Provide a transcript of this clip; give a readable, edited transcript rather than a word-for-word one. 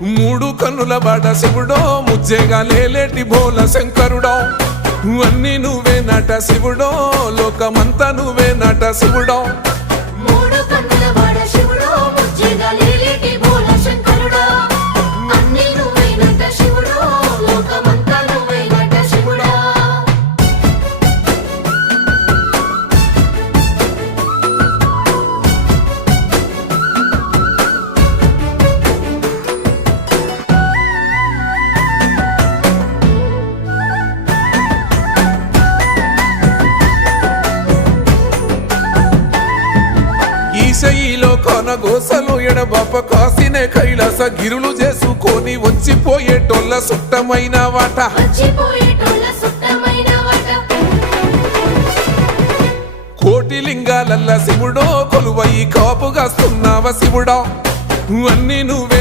మూడు కన్నుల బాట శివుడో ముజ్జేగా లేలేటి భోల శంకరుడో అన్నీ నువ్వే నట శివుడో లోకమంతా నువ్వే నట శివుడో మూడు కన్నుల బాట శివుడో ముజ్జేగా లేలేటి భోల శంకరుడో అన్నీ నువ్వే నట శివుడో లోకమంతా నువ్వే నట శివుడో ఈశయిలో కొనగోసలు ఎడబాప కాసినే కైలాస గిరులు చేసుకొని వచ్చిపోయేటోళ్ళ సుట్టమైన వాట వచ్చిపోయేటోళ్ళ సుట్టమైన వాట కోటి లింగాలల్ల శివుడో కొలువయి కాపుగాస్తున్నావ శివుడా అన్నీ నువ్వే